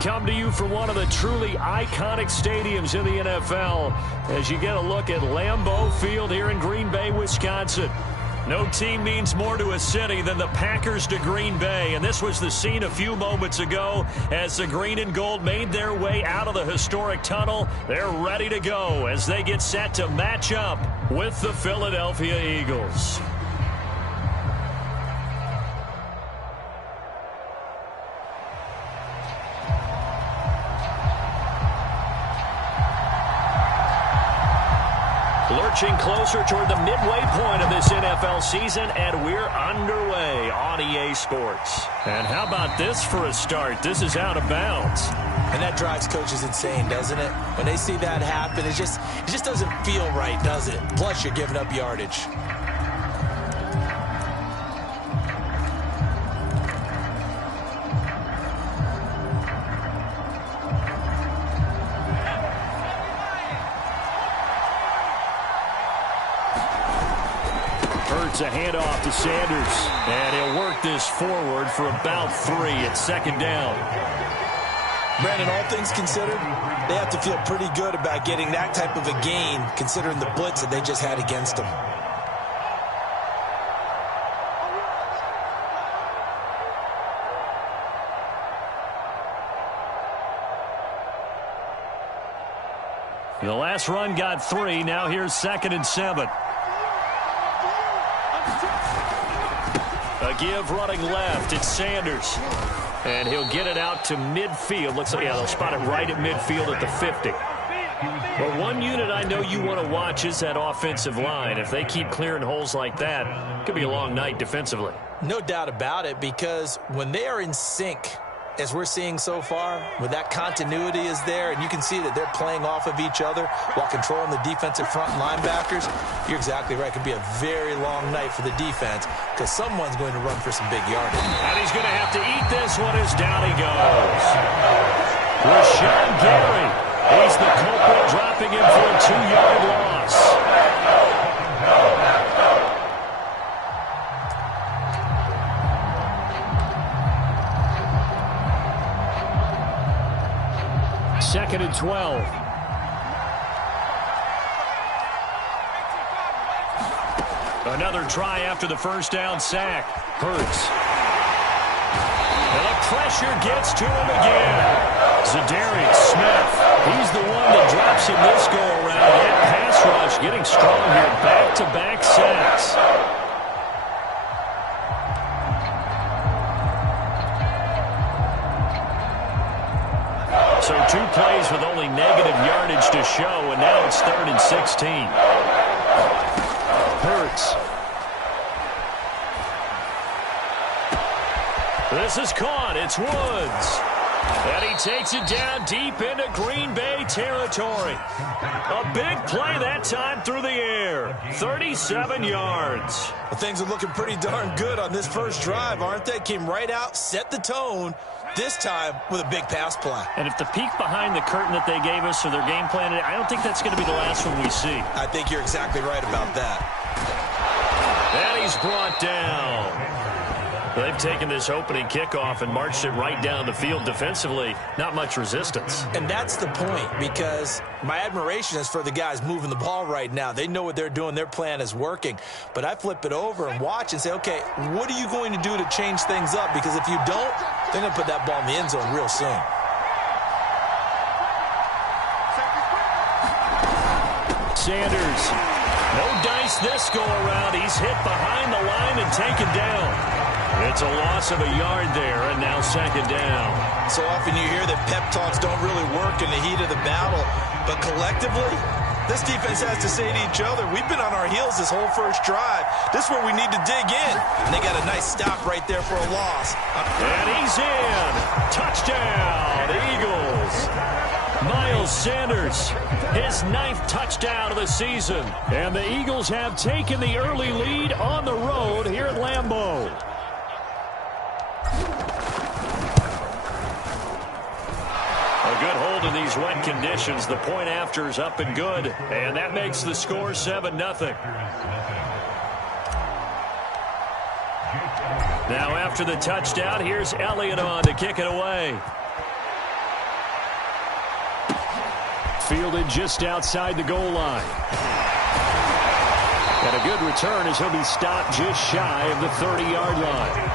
come to you from one of the truly iconic stadiums in the NFL as you get a look at Lambeau Field here in Green Bay, Wisconsin. No team means more to a city than the Packers to Green Bay, and this was the scene a few moments ago as the green and gold made their way out of the historic tunnel. They're ready to go as they get set to match up with the Philadelphia Eagles. Lurching closer toward the midway point of this NFL season, and we're underway on EA Sports. And how about this for a start? This is out of bounds. And that drives coaches insane, doesn't it? When they see that happen, it just doesn't feel right, does it? Plus, you're giving up yardage. A handoff to Sanders, and he'll work this forward for about 3 at second down. Brandon, all things considered, they have to feel pretty good about getting that type of a gain, considering the blitz that they just had against them. The last run got 3. Now here's 2nd and 7. A give running left. It's Sanders. And he'll get it out to midfield. Looks like, yeah, they'll spot it right at midfield at the 50. Well, one unit I know you want to watch is that offensive line. If they keep clearing holes like that, it could be a long night defensively. No doubt about it, because when they are in sync, as we're seeing so far, when that continuity is there, and you can see that they're playing off of each other while controlling the defensive front linebackers, you're exactly right. It could be a very long night for the defense because someone's going to run for some big yardage. And he's going to have to eat this one as down he goes. Rashawn Gary. He's the culprit, dropping him for a 2-yard loss. Second and 12. Another try after the first down sack. Hurts. And the pressure gets to him again. Zadarius Smith. He's the one that drops him this go-around. That pass rush getting strong here. Back-to-back sacks. So 2 plays with only negative yardage to show, and now it's 3rd and 16. Hurts. This is caught. It's Woods. And he takes it down deep into Green Bay territory. A big play that time through the air. 37 yards. Well, things are looking pretty darn good on this first drive, aren't they? Came right out, set the tone, this time with a big pass play. And if the peek behind the curtain that they gave us or their game plan, I don't think that's going to be the last one we see. I think you're exactly right about that. And he's brought down. They've taken this opening kickoff and marched it right down the field defensively. Not much resistance. And that's the point, because my admiration is for the guys moving the ball right now. They know what they're doing. Their plan is working. But I flip it over and watch and say, okay, what are you going to do to change things up? Because if you don't, they're going to put that ball in the end zone real soon. Sanders. No dice this go-around. He's hit behind the line and taken down. It's a loss of a yard there, and now 2nd down. So often you hear that pep talks don't really work in the heat of the battle, but collectively, this defense has to say to each other, we've been on our heels this whole first drive. This is where we need to dig in. And they got a nice stop right there for a loss. And he's in. Touchdown, Eagles. Miles Sanders, his 9th touchdown of the season. And the Eagles have taken the early lead on the road here at Lambeau. A good hold in these wet conditions. The point after is up and good. And that makes the score 7-0. Now after the touchdown, here's Elliott on to kick it away. Fielded just outside the goal line. And a good return as he'll be stopped just shy of the 30-yard line.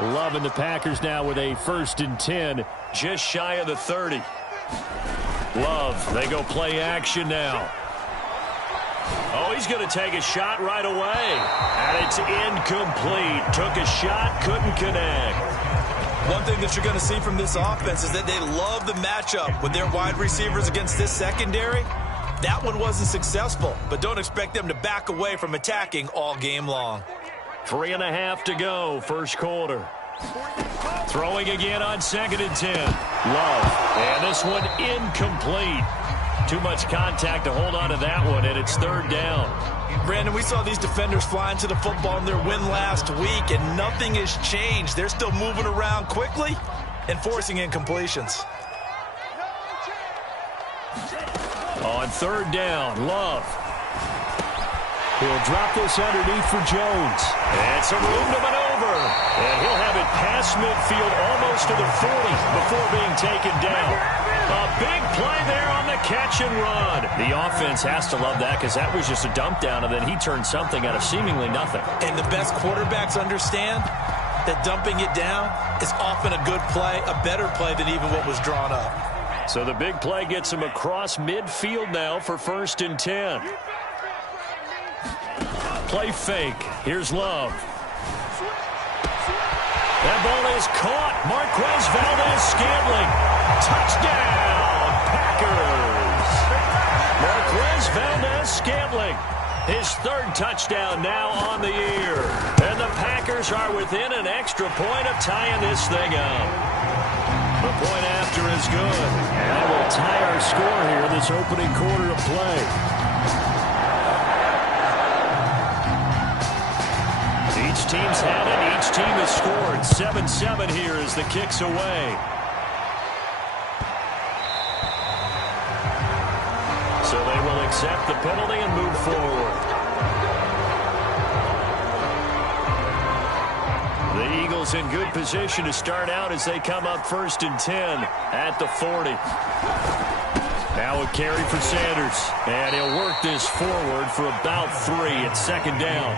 11, the Packers now with a 1st and 10, just shy of the 30. Love, they go play action now. Oh, he's going to take a shot right away. And it's incomplete. Took a shot, couldn't connect. One thing that you're going to see from this offense is that they love the matchup with their wide receivers against this secondary. That one wasn't successful, but don't expect them to back away from attacking all game long. 3.5 to go, first quarter. Throwing again on 2nd and 10. Love. And this one incomplete. Too much contact to hold on to that one, and it's 3rd down. Brandon, we saw these defenders flying to the football in their win last week, and nothing has changed. They're still moving around quickly and forcing incompletions. On 3rd down, Love. He'll drop this underneath for Jones. And some room to maneuver. And he'll have it past midfield almost to the 40 before being taken down. A big play there on the catch and run. The offense has to love that because that was just a dump down, and then he turned something out of seemingly nothing. And the best quarterbacks understand that dumping it down is often a good play, a better play than even what was drawn up. So the big play gets him across midfield now for 1st and 10. Play fake. Here's Love. That ball is caught. Marquez Valdez-Scantling. Touchdown, Packers. Marquez Valdez-Scantling. His 3rd touchdown now on the year. And the Packers are within an extra point of tying this thing up. The point after is good. And that will tie our score here this opening quarter of play. Each team's had it. Each team has scored. 7-7 here as the kick's away. So they will accept the penalty and move forward. The Eagles in good position to start out as they come up 1st and 10 at the 40. Now a carry for Sanders. And he'll work this forward for about 3 at 2nd down.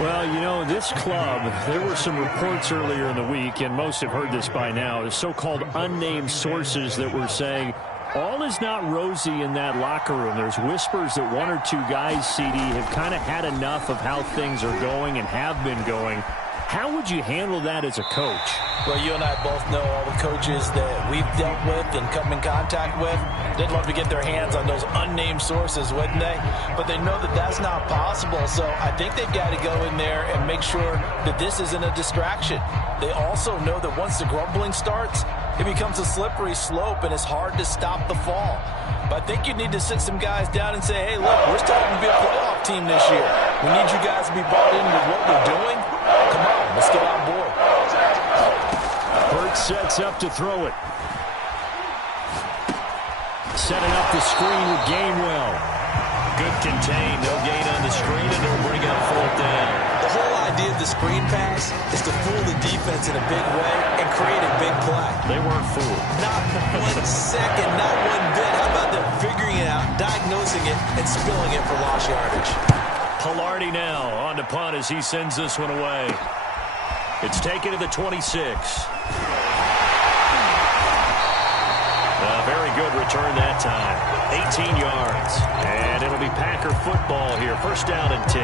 Well, you know, this club, there were some reports earlier in the week, and most have heard this by now, the so-called unnamed sources that were saying all is not rosy in that locker room. There's whispers that 1 or 2 guys, CD, have kind of had enough of how things are going and have been going. How would you handle that as a coach? Well, you and I both know all the coaches that we've dealt with and come in contact with. They'd love to get their hands on those unnamed sources, wouldn't they? But they know that that's not possible, so I think they've got to go in there and make sure that this isn't a distraction. They also know that once the grumbling starts, it becomes a slippery slope, and it's hard to stop the fall. But I think you need to sit some guys down and say, hey, look, we're starting to be a playoff team this year. We need you guys to be bought in with what we're doing. Come on, let's get on board. Burt sets up to throw it. Setting up the screen with Gainwell. Good contain, no gain on the screen, and it'll bring up 4th down. The whole idea of the screen pass is to fool the defense in a big way and create a big play. They weren't fooled. Not 1 second, not 1 bit. How about them figuring it out, diagnosing it, and spilling it for lost yardage? Pilardi now on to punt as he sends this one away. It's taken to the 26. A very good return that time. 18 yards. And it'll be Packer football here. 1st down and 10.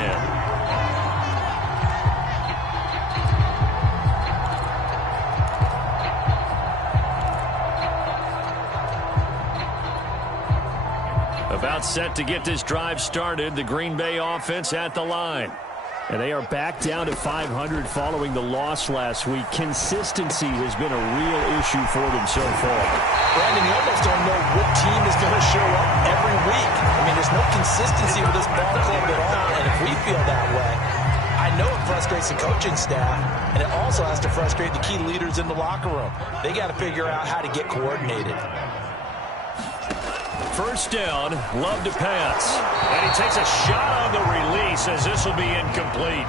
About set to get this drive started. The Green Bay offense at the line. And they are back down to 500 following the loss last week. Consistency has been a real issue for them so far. Brandon, you almost don't know what team is going to show up every week. I mean, there's no consistency with this ball club at all. And if we feel that way, I know it frustrates the coaching staff, and it also has to frustrate the key leaders in the locker room. They got to figure out how to get coordinated. First down, Love to pass. And he takes a shot on the release as this will be incomplete.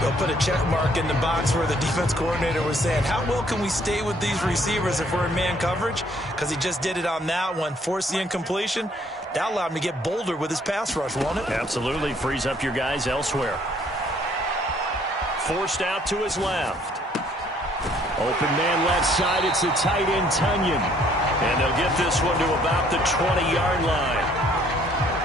They'll put a check mark in the box where the defense coordinator was saying, how well can we stay with these receivers if we're in man coverage? Because he just did it on that one, forced the incompletion. That allowed him to get bolder with his pass rush, won't it? Absolutely, frees up your guys elsewhere. Forced out to his left. Open man left side, it's the tight end Tunyon. And they'll get this one to about the 20-yard line.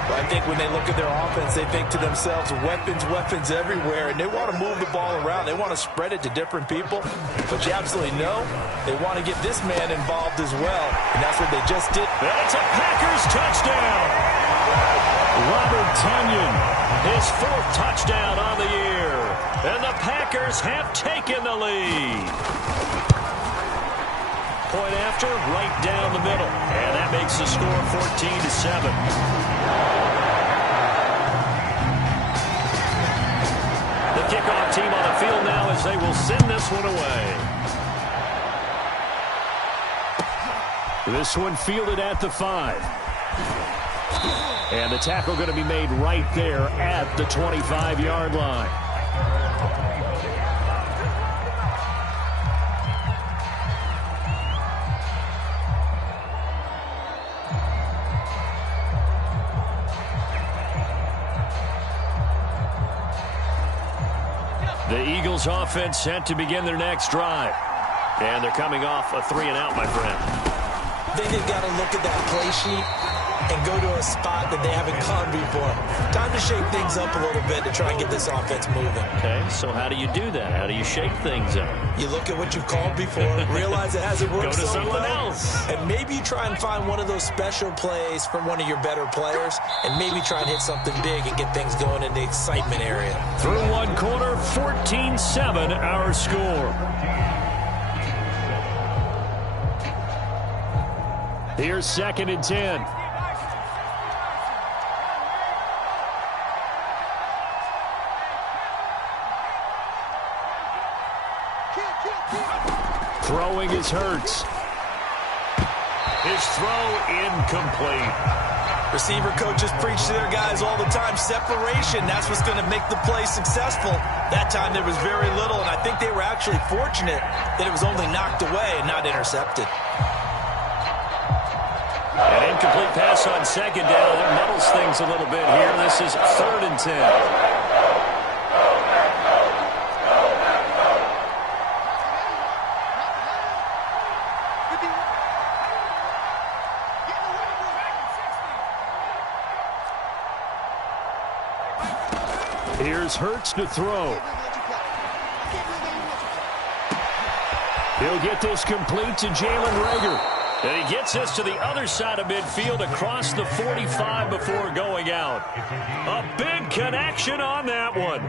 Well, I think when they look at their offense, they think to themselves, weapons everywhere, and they want to move the ball around. They want to spread it to different people. But you absolutely know they want to get this man involved as well, and that's what they just did. And it's a Packers touchdown. Robert Tunyon, his 4th touchdown on the year. And the Packers have taken the lead. Point after, right down the middle. And that makes the score 14-7. The kickoff team on the field now as they will send this one away. This one fielded at the 5. And the tackle going to be made right there at the 25-yard line. The Eagles offense set to begin their next drive. And they're coming off a 3-and-out, my friend. I think they've got to look at that play sheet and go to a spot that they haven't gone before. Time to shake things up a little bit to try and get this offense moving. Okay, so how do you do that? How do you shake things up? You look at what you've called before, realize it hasn't worked Go to so something well, else. and maybe you try and find one of those special plays from one of your better players, and maybe try and hit something big and get things going in the excitement area. Through one quarter, 14-7 our score. Here's 2nd and 10. Throwing is Hurts. His throw incomplete. Receiver coaches preach to their guys all the time. Separation, that's what's going to make the play successful. That time there was very little, and I think they were actually fortunate that it was only knocked away and not intercepted. An incomplete pass on 2nd down. It muddles things a little bit here. This is 3rd and 10. Here's Hurts to throw. He'll get this complete to Jalen Reagor. And he gets this to the other side of midfield across the 45 before going out. A big connection on that one.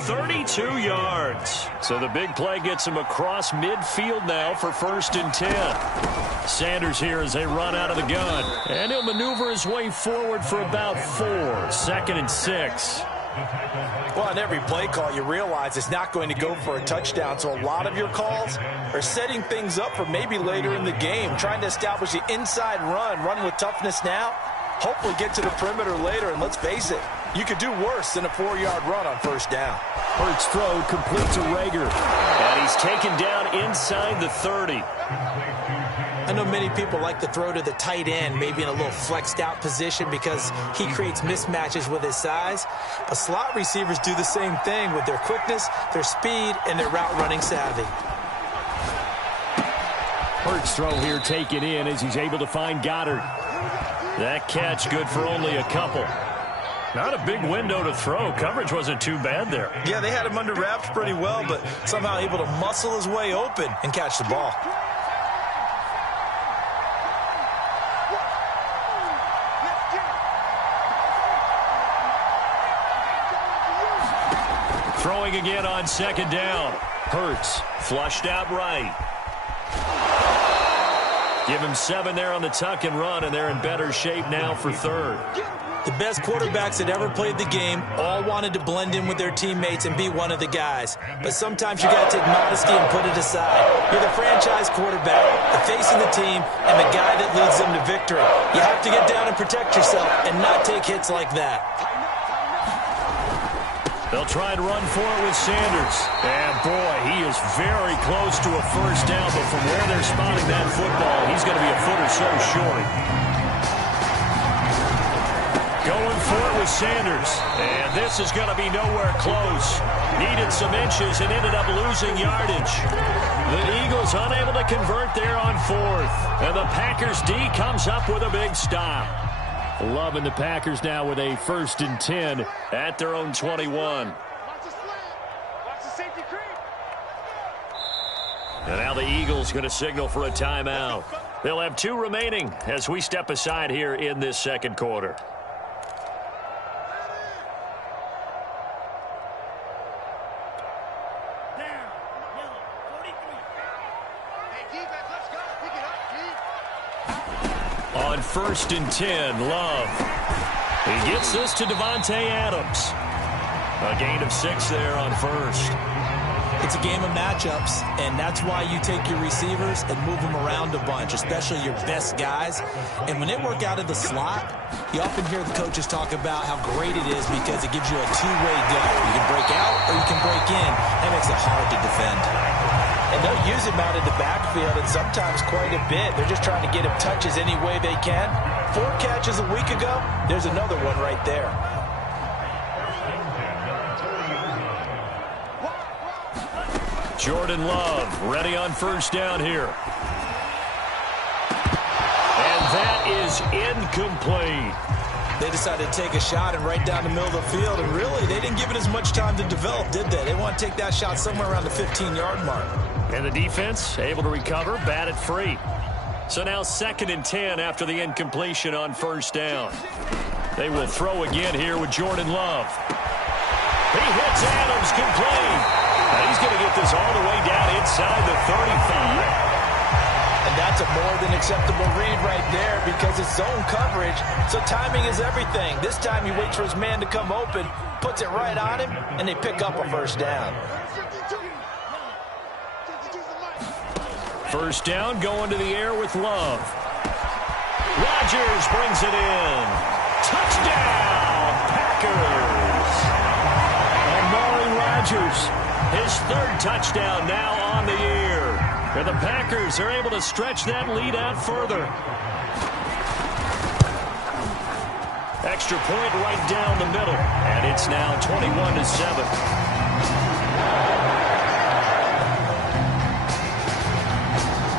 32 yards. So the big play gets him across midfield now for 1st and 10. Sanders here as they run out of the gun. And he'll maneuver his way forward for about 4. 2nd and 6. Well, on every play call, you realize it's not going to go for a touchdown. So a lot of your calls are setting things up for maybe later in the game, trying to establish the inside run with toughness now, hopefully get to the perimeter later. And let's face it, you could do worse than a 4-yard run on 1st down. Hurts throw complete to Reagor. And he's taken down inside the 30. I know many people like to throw to the tight end, maybe in a little flexed out position because he creates mismatches with his size. But slot receivers do the same thing with their quickness, their speed, and their route running savvy. Hurts throw here taken in as he's able to find Goddard. That catch good for only a couple. Not a big window to throw. Coverage wasn't too bad there. Yeah, they had him under wraps pretty well, but somehow able to muscle his way open and catch the ball. Throwing again on 2nd down. Hurts flushed out right. Give him 7 there on the tuck and run, and they're in better shape now for 3rd. The best quarterbacks that ever played the game all wanted to blend in with their teammates and be one of the guys. But sometimes you got to take modesty and put it aside. You're the franchise quarterback, the face of the team, and the guy that leads them to victory. You have to get down and protect yourself and not take hits like that. They'll try and run for it with Sanders. And, boy, he is very close to a first down, but from where they're spotting that football, he's going to be a foot or so short. Going for it with Sanders. And this is going to be nowhere close. Needed some inches and ended up losing yardage. The Eagles unable to convert there on fourth. And the Packers D comes up with a big stop. Loving the Packers now with a 1st and 10 at their own 21. And now the Eagles going to signal for a timeout. They'll have 2 remaining as we step aside here in this second quarter. On 1st and 10, Love. He gets this to Devontae Adams. A gain of 6 there on first. It's a game of matchups, and that's why you take your receivers and move them around a bunch, especially your best guys. And when they work out of the slot, you often hear the coaches talk about how great it is because it gives you a two-way go. You can break out or you can break in. That makes it hard to defend. And they'll use him out of the backfield, and sometimes quite a bit. They're just trying to get him touches any way they can. 4 catches a week ago, there's another one right there. Jordan Love ready on first down here. And that is incomplete. They decided to take a shot and right down the middle of the field, and really, they didn't give it as much time to develop, did they? They want to take that shot somewhere around the 15-yard mark. And the defense able to recover, bat it free. So now 2nd and 10 after the incompletion on first down. They will throw again here with Jordan Love. He hits Adams complete. And he's going to get this all the way down inside the 35. And that's a more than acceptable read right there because it's zone coverage, so timing is everything. This time he waits for his man to come open, puts it right on him, and they pick up a first down. First down going to the air with Love. Rodgers brings it in. Touchdown, Packers. Amari Rodgers. His 3rd touchdown now on the year. And the Packers are able to stretch that lead out further. Extra point right down the middle. And it's now 21-7.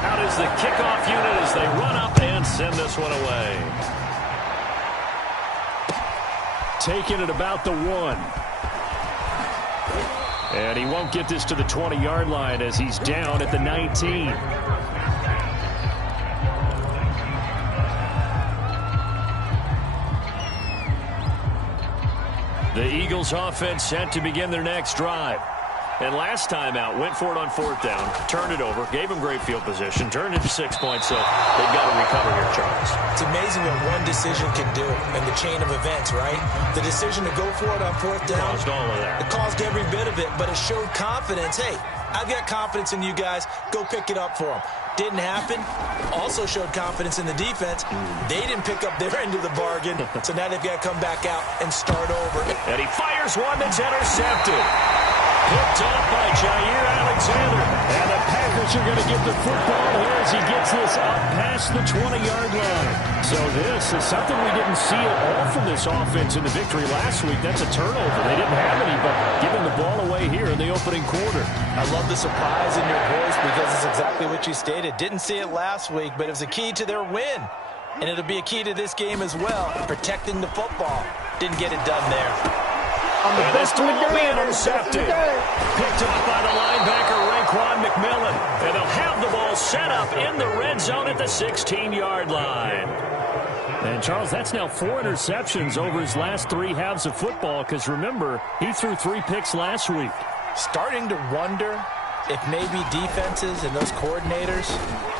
Out is the kickoff unit as they run up and send this one away. Taking it about the 1. And he won't get this to the 20-yard line as he's down at the 19. The Eagles offense set to begin their next drive. And last time out, went for it on 4th down, turned it over, gave him great field position, turned it to 6 points, so they've got to recover here, Charles. It's amazing what one decision can do in the chain of events, right? The decision to go for it on 4th down. Caused all of that. It caused every bit of it, but it showed confidence. Hey, I've got confidence in you guys. Go pick it up for them. Didn't happen. Also showed confidence in the defense. They didn't pick up their end of the bargain, so now they've got to come back out and start over. And he fires one that's intercepted. Picked up by Jair Alexander. And the Packers are going to get the football here as he gets this up past the 20-yard line. So this is something we didn't see at all from this offense in the victory last week. That's a turnover. They didn't have any, but giving the ball away here in the opening quarter. I love the surprise in your voice because it's exactly what you stated. Didn't see it last week, but it was a key to their win. And it'll be a key to this game as well, protecting the football. Didn't get it done there. And this throw will be intercepted. Picked up by the linebacker, Raekwon McMillan. And they'll have the ball set up in the red zone at the 16-yard line. And, Charles, that's now 4 interceptions over his last 3 halves of football because, remember, he threw 3 picks last week. Starting to wonder if maybe defenses and those coordinators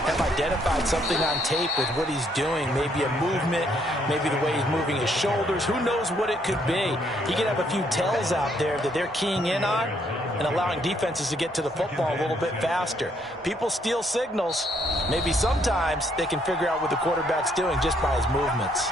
have identified something on tape with what he's doing, maybe a movement, maybe the way he's moving his shoulders, who knows what it could be. He could have a few tells out there that they're keying in on and allowing defenses to get to the football a little bit faster. People steal signals. Maybe sometimes they can figure out what the quarterback's doing just by his movements.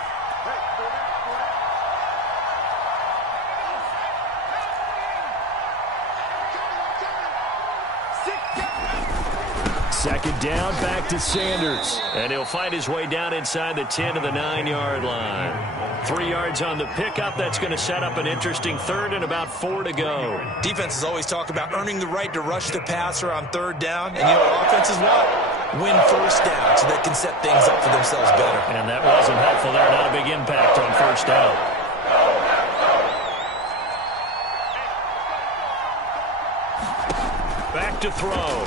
Second down, back to Sanders. And he'll fight his way down inside the 10 to the 9-yard line. 3 yards on the pickup. That's going to set up an interesting third and about 4 to go. Defenses always talk about earning the right to rush the passer on third down. And you know what offenses want? Win first down so they can set things up for themselves better. And that wasn't helpful there. Not a big impact on first down. Back to throw.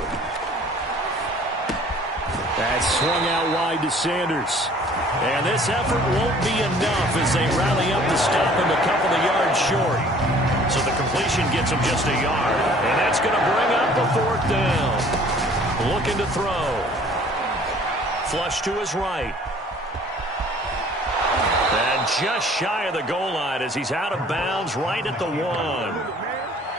That's swung out wide to Sanders. And this effort won't be enough as they rally up to stop him a couple of yards short. So the completion gets him just a yard. And that's going to bring up a fourth down. Looking to throw. Flush to his right. And just shy of the goal line as he's out of bounds right at the 1.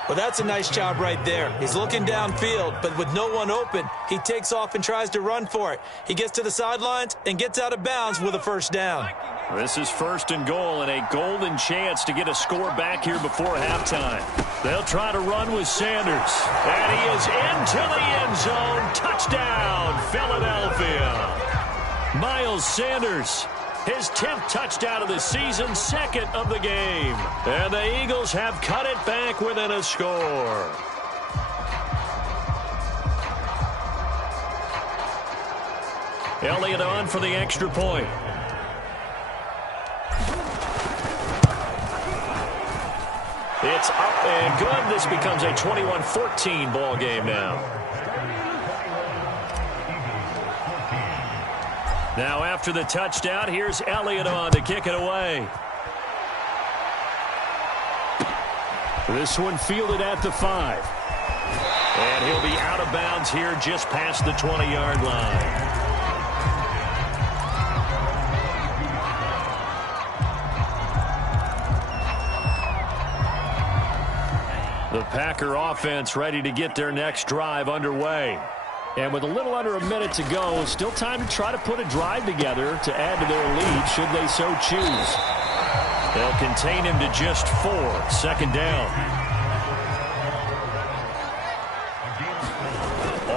Well, that's a nice job right there. He's looking downfield, but with no one open, he takes off and tries to run for it. He gets to the sidelines and gets out of bounds with a first down. This is first and goal and a golden chance to get a score back here before halftime. They'll try to run with Sanders. And he is into the end zone. Touchdown, Philadelphia. Miles Sanders. His 10th touchdown of the season, second of the game. And the Eagles have cut it back within a score. Elliott on for the extra point. It's up and good. This becomes a 21-14 ball game now. Now after the touchdown, here's Elliott on to kick it away. This one fielded at the 5. And he'll be out of bounds here just past the 20-yard line. The Packer offense ready to get their next drive underway. And with a little under a minute to go, still time to try to put a drive together to add to their lead should they so choose. They'll contain him to just 4. Second down.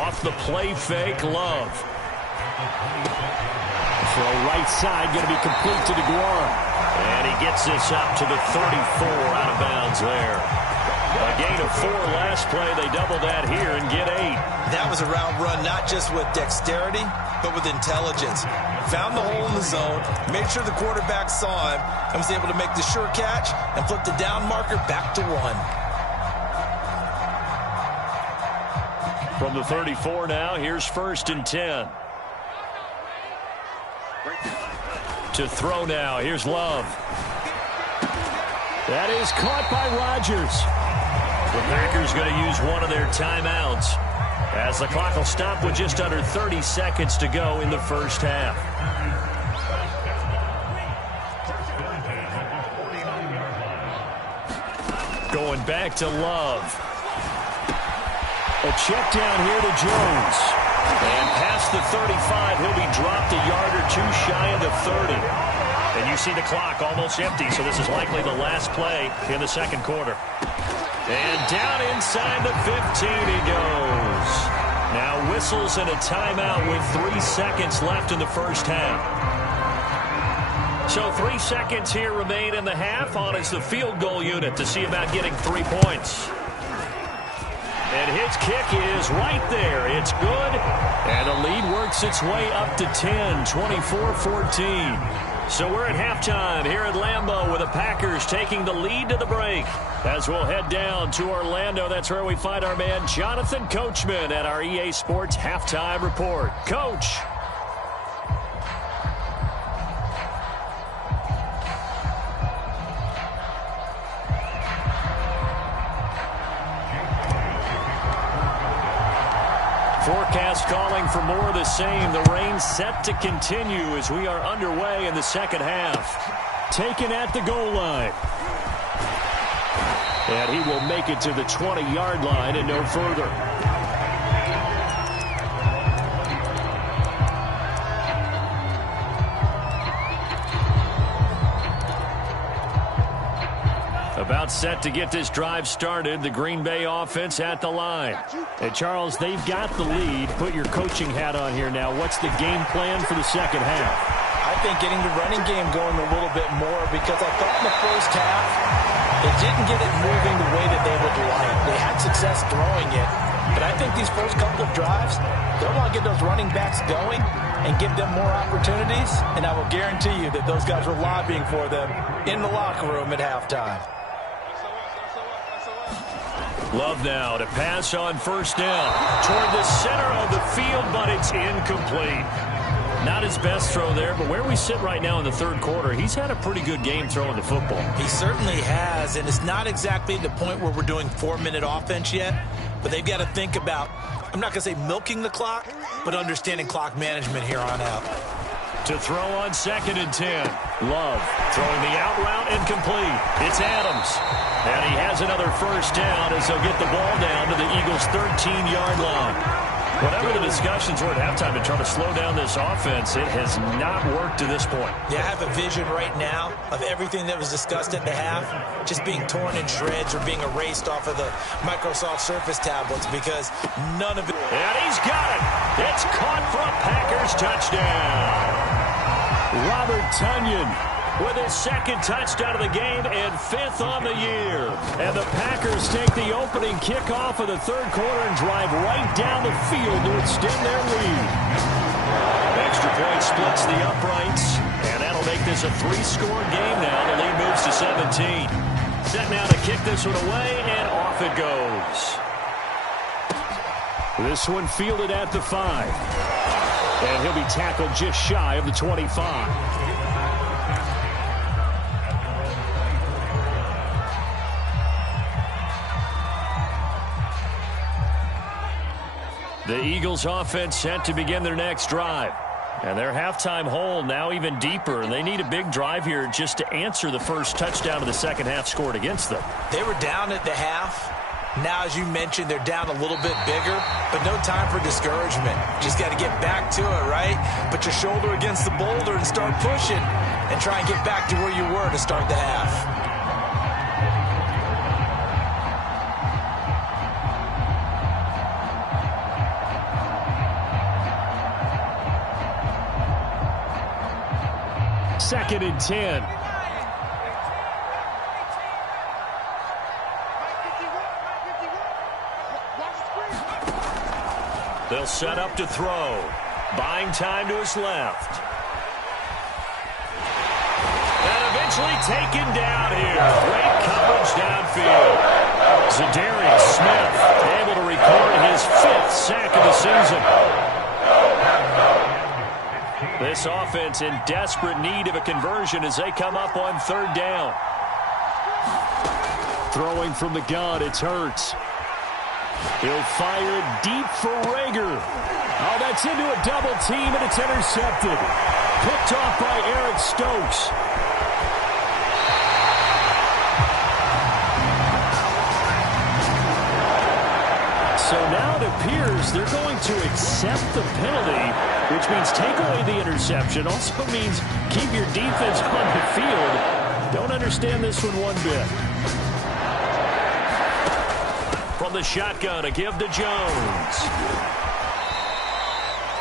Off the play fake, Love. Throw right side, going to be complete to DeGuara. And he gets this up to the 34, out of bounds there. A gain of 4 last play. They double that here and get 8. That was a route run not just with dexterity, but with intelligence. Found the hole in the zone, made sure the quarterback saw him, and was able to make the sure catch and flip the down marker back to 1. From the 34 now, here's first and 10. To throw now, here's Love. That is caught by Rodgers. The Packers going to use one of their timeouts as the clock will stop with just under 30 seconds to go in the first half. Going back to Love. A check down here to Jones. And past the 35, he'll be dropped a yard or 2 shy of the 30. And you see the clock almost empty, so this is likely the last play in the second quarter. And down inside the 15 he goes. Now whistles and a timeout with 3 seconds left in the first half. So 3 seconds here remain in the half. On is the field goal unit to see about getting 3 points. And his kick is right there. It's good. And the lead works its way up to 10, 24-14. So we're at halftime here at Lambeau with the Packers taking the lead to the break. As we'll head down to Orlando, that's where we find our man Jonathan Coachman at our EA Sports Halftime Report. Coach. forecast calling for more of the same. The rain set to continue as we are underway in the second half. Taken at the goal line. And he will make it to the 20-yard line and no further. About set to get this drive started. The Green Bay offense at the line. And Charles, they've got the lead. Put your coaching hat on here now. What's the game plan for the second half? I think getting the running game going a little bit more, because I thought in the first half they didn't get it moving the way that they would like. They had success throwing it, but I think these first couple of drives, they'll want to get those running backs going and give them more opportunities, and I will guarantee you that those guys were lobbying for them in the locker room at halftime. Love now to pass on first down toward the center of the field, but it's incomplete. Not his best throw there, but where we sit right now in the third quarter, he's had a pretty good game throwing the football. He certainly has, and it's not exactly the point where we're doing 4-minute offense yet, but they've got to think about, I'm not going to say milking the clock, but understanding clock management here on out. To throw on 2nd and 10. Love throwing the out route incomplete. It's Adams. And he has another first down as they'll get the ball down to the Eagles' 13-yard line. Whatever the discussions were at halftime to try to slow down this offense, it has not worked to this point. Yeah, I have a vision right now of everything that was discussed at the half just being torn in shreds or being erased off of the Microsoft Surface tablets, because none of it. And he's got it. It's caught for a Packers touchdown. Robert Tonyan with his 2nd touchdown of the game and 5th on the year. And the Packers take the opening kickoff of the third quarter and drive right down the field to extend their lead. Extra point splits the uprights, and that'll make this a 3-score game now. The lead moves to 17. Set now to kick this one away, and off it goes. This one fielded at the 5. And he'll be tackled just shy of the 25. The Eagles offense set to begin their next drive. And their halftime hole now even deeper. And they need a big drive here just to answer the first touchdown of the second half scored against them. They were down at the half. Now, as you mentioned, they're down a little bit bigger, but no time for discouragement. Just got to get back to it, right? Put your shoulder against the boulder and start pushing and try and get back to where you were to start the half. Second and 10. They'll set up to throw. Buying time to his left. And eventually taken down here. Great coverage downfield. Zadarius Smith able to record his 5th sack of the season. This offense in desperate need of a conversion as they come up on 3rd down. Throwing from the gun, it's Hurts. He'll fire it deep for Rager. Oh, that's into a double team, and it's intercepted. Picked off by Eric Stokes. So now it appears they're going to accept the penalty, which means take away the interception. Also means keep your defense on the field. Don't understand this one bit. From the shotgun, a give to Jones.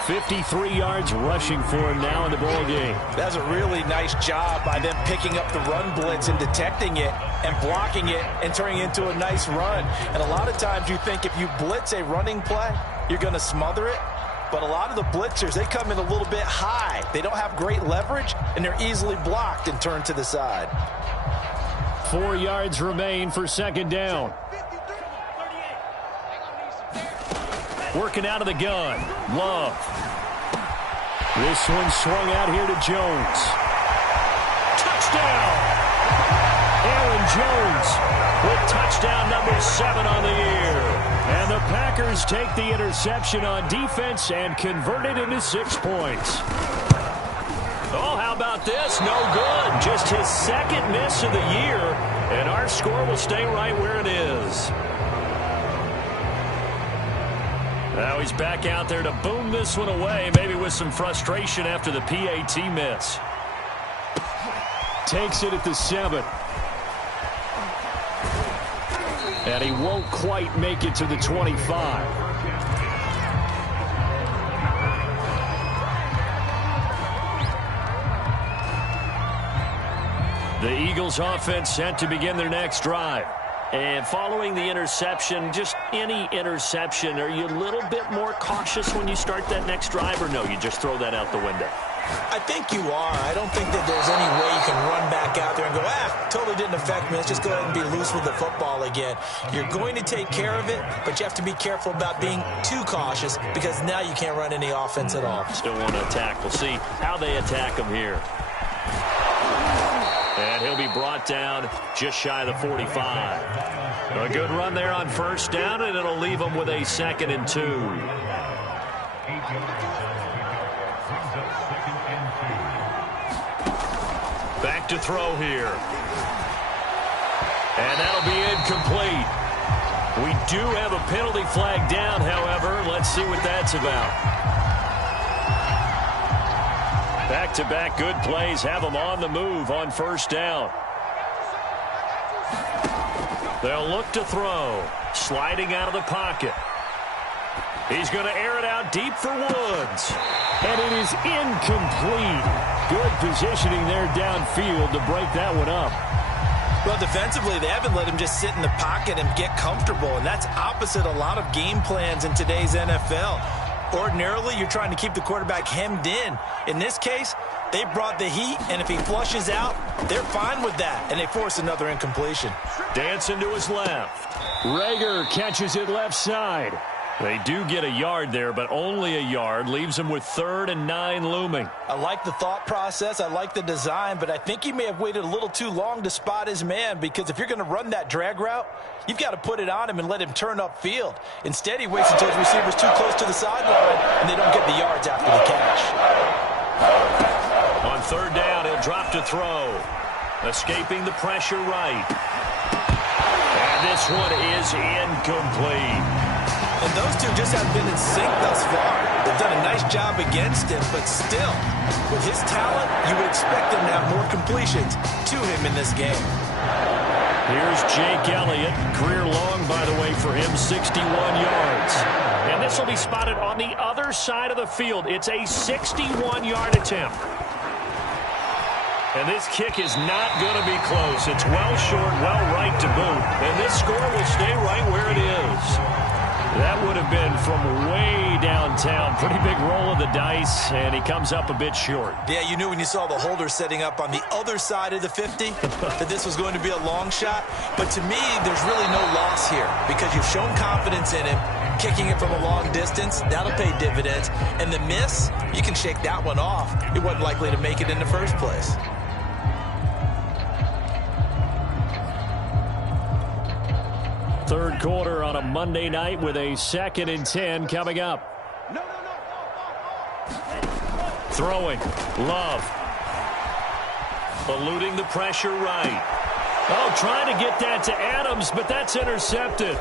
53 yards rushing for him now in the ball game. That's a really nice job by them picking up the run blitz and detecting it and blocking it and turning it into a nice run. And a lot of times you think if you blitz a running play, you're going to smother it. But a lot of the blitzers, they come in a little bit high. They don't have great leverage, and they're easily blocked and turned to the side. 4 yards remain for 2nd down. Working out of the gun. Love. This one swung out here to Jones. Touchdown! Aaron Jones with touchdown number 7 on the year. And the Packers take the interception on defense and convert it into 6 points. Oh, how about this? No good. Just his second miss of the year, and our score will stay right where it is. Now he's back out there to boom this one away, maybe with some frustration after the PAT miss. Takes it at the 7. And he won't quite make it to the 25. The Eagles offense set to begin their next drive. And following the interception, just any interception, are you a little bit more cautious when you start that next drive, or no, you just throw that out the window? I think you are. I don't think that there's any way you can run back out there and go, totally didn't affect me. Let's just go ahead and be loose with the football again. You're going to take care of it, but you have to be careful about being too cautious because now you can't run any offense at all. Still want to attack. We'll see how they attack him here. And he'll be brought down just shy of the 45. A good run there on first down, and it'll leave him with a 2nd and 2. Back to throw here. And that'll be incomplete. We do have a penalty flag down, however. Let's see what that's about. Back-to-back good plays have them on the move on first down. They'll look to throw. Sliding out of the pocket. He's going to air it out deep for Woods. And it is incomplete. Good positioning there downfield to break that one up. Well, defensively, they haven't let him just sit in the pocket and get comfortable, and that's opposite a lot of game plans in today's NFL. Ordinarily, you're trying to keep the quarterback hemmed in. In this case, they brought the heat, and if he flushes out, they're fine with that, and they force another incompletion. Dancing to his left. Rager catches it left side. They do get a yard there, but only a yard. Leaves them with 3rd and 9 looming. I like the thought process. I like the design, but I think he may have waited a little too long to spot his man, because if you're going to run that drag route, you've got to put it on him and let him turn upfield. Instead, he waits until his receiver's too close to the sideline, and they don't get the yards after the catch. On 3rd down, he'll drop to throw. Escaping the pressure right. And this one is incomplete. And those two just haven't been in sync thus far. They've done a nice job against him, but still, with his talent, you would expect him to have more completions to him in this game. Here's Jake Elliott. Career long, by the way, for him, 61 yards. And this will be spotted on the other side of the field. It's a 61-yard attempt. And this kick is not going to be close. It's well short, well right to boot. And this score will stay right where it is. That would have been from way downtown. Pretty big roll of the dice, and he comes up a bit short. Yeah, you knew when you saw the holder setting up on the other side of the 50 that this was going to be a long shot. But to me, there's really no loss here because you've shown confidence in him. Kicking it from a long distance, that'll pay dividends. And the miss, you can shake that one off. It wasn't likely to make it in the first place. Third quarter on a Monday night with a 2nd and 10 coming up. Throwing. Love. Eluding the pressure right. Oh, trying to get that to Adams, but that's intercepted.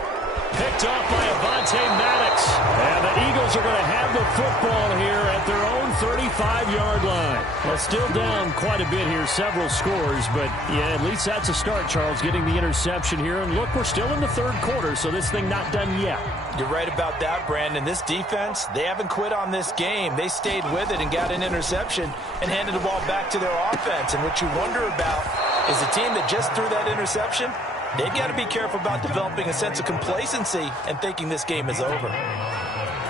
Picked off by Avonte Maddox. And the Eagles are going to have the football here at their own 35-yard line. Well, still down quite a bit here, several scores, but yeah, at least that's a start, Charles, getting the interception here. And look, we're still in the third quarter, so this thing not done yet. You're right about that, Brandon. This defense, they haven't quit on this game. They stayed with it and got an interception and handed the ball back to their offense. And what you wonder about is the team that just threw that interception, they've got to be careful about developing a sense of complacency and thinking this game is over.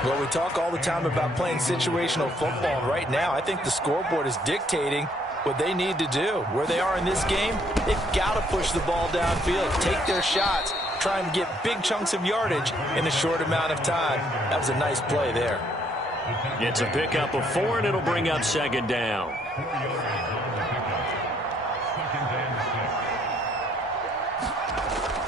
Well, we talk all the time about playing situational football, and right now I think the scoreboard is dictating what they need to do. Where they are in this game, they've got to push the ball downfield, take their shots, try and get big chunks of yardage in a short amount of time. That was a nice play there. It's a pickup of 4, and it'll bring up 2nd down.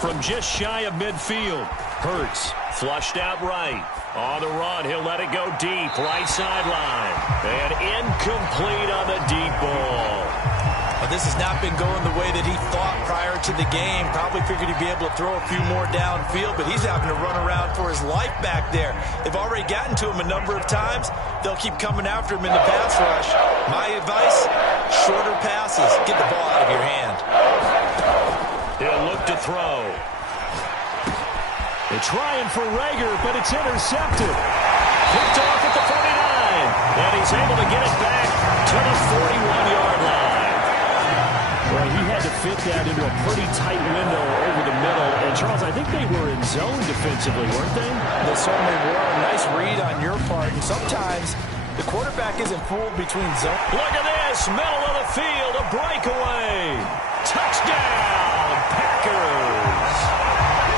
From just shy of midfield, Hurts Flushed out right. On the run, he'll let it go deep. Right sideline. And incomplete on the deep ball. Well, this has not been going the way that he thought prior to the game. Probably figured he'd be able to throw a few more downfield, but he's having to run around for his life back there. They've already gotten to him a number of times. They'll keep coming after him in the pass rush. My advice, shorter passes. Get the ball out of your hand. He'll look to throw. They're trying for Rager, but it's intercepted. Picked off at the 49. And he's able to get it back to the 41-yard line. Well, he had to fit that into a pretty tight window over the middle. And, Charles, I think they were in zone defensively, weren't they? They certainly were. A nice read on your part. And sometimes the quarterback isn't fooled between zone. Look at this. Middle of the field. A breakaway. Touchdown, Packers.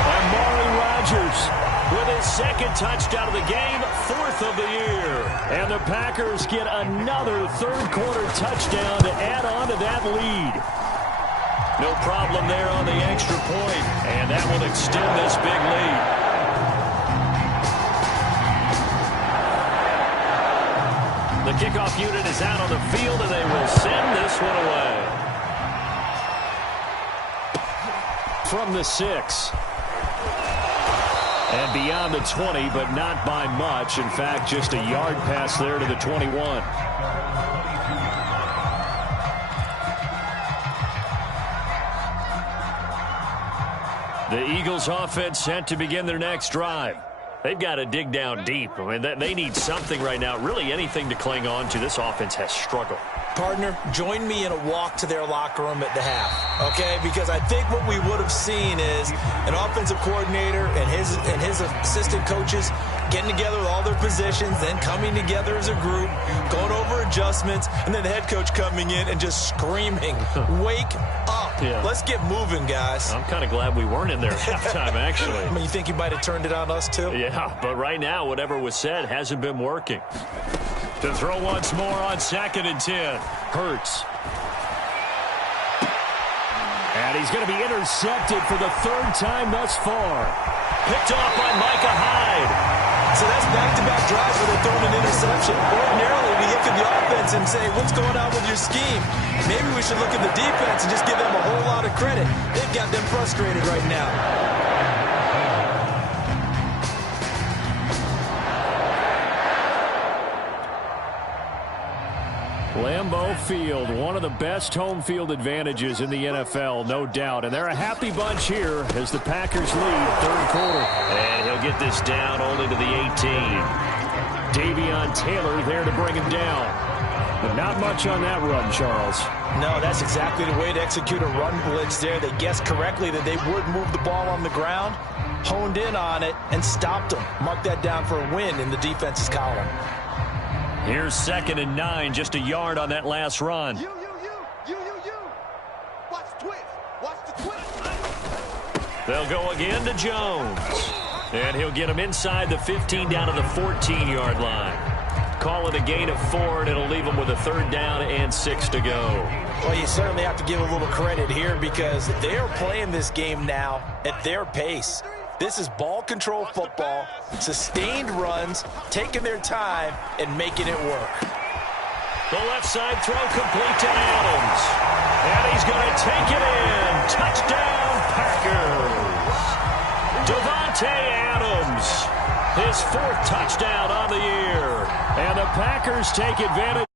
And Amari Rodgers with his second touchdown of the game, fourth of the year. And the Packers get another third-quarter touchdown to add on to that lead. No problem there on the extra point, and that will extend this big lead. The kickoff unit is out on the field, and they will send this one away. From the 6. And beyond the 20, but not by much. In fact, just a yard pass there to the 21. The Eagles offense set to begin their next drive. They've got to dig down deep. I mean, they need something right now, really anything to cling on to. This offense has struggled. Partner, join me in a walk to their locker room at the half, okay? Because I think what we would have seen is an offensive coordinator and his assistant coaches getting together with all their positions, then coming together as a group, going over adjustments, and then the head coach coming in and just screaming, wake up. Yeah. Let's get moving, guys. I'm kind of glad we weren't in there at halftime, actually. I mean, you think he might have turned it on us, too? Yeah, but right now, whatever was said hasn't been working. To throw once more on 2nd and 10. Hurts. And he's going to be intercepted for the third time thus far. Picked off by Micah Hyde. So that's back-to-back drives where they're throwing an interception. Ordinarily, we look at the offense and say, what's going on with your scheme? Maybe we should look at the defense and just give them a whole lot of credit. They've got them frustrated right now. Lambeau Field, one of the best home field advantages in the NFL, no doubt. And they're a happy bunch here as the Packers lead third quarter. And he'll get this down only to the 18. Davion Taylor there to bring him down. But not much on that run, Charles. No, that's exactly the way to execute a run blitz there. They guessed correctly that they would move the ball on the ground, honed in on it, and stopped them. Mark that down for a win in the defense's column. Here's 2nd and 9, just a yard on that last run. You. Watch the twist. Watch the twist. They'll go again to Jones. And he'll get him inside the 15 down to the 14-yard line. Call it a gain of 4, and it'll leave them with a third down and 6 to go. Well, you certainly have to give a little credit here because they are playing this game now at their pace. This is ball control football, sustained runs, taking their time, and making it work. The left side throw complete to Adams. And he's going to take it in. Touchdown, Packers. Davante Adams, his 4th touchdown on the year. And the Packers take advantage.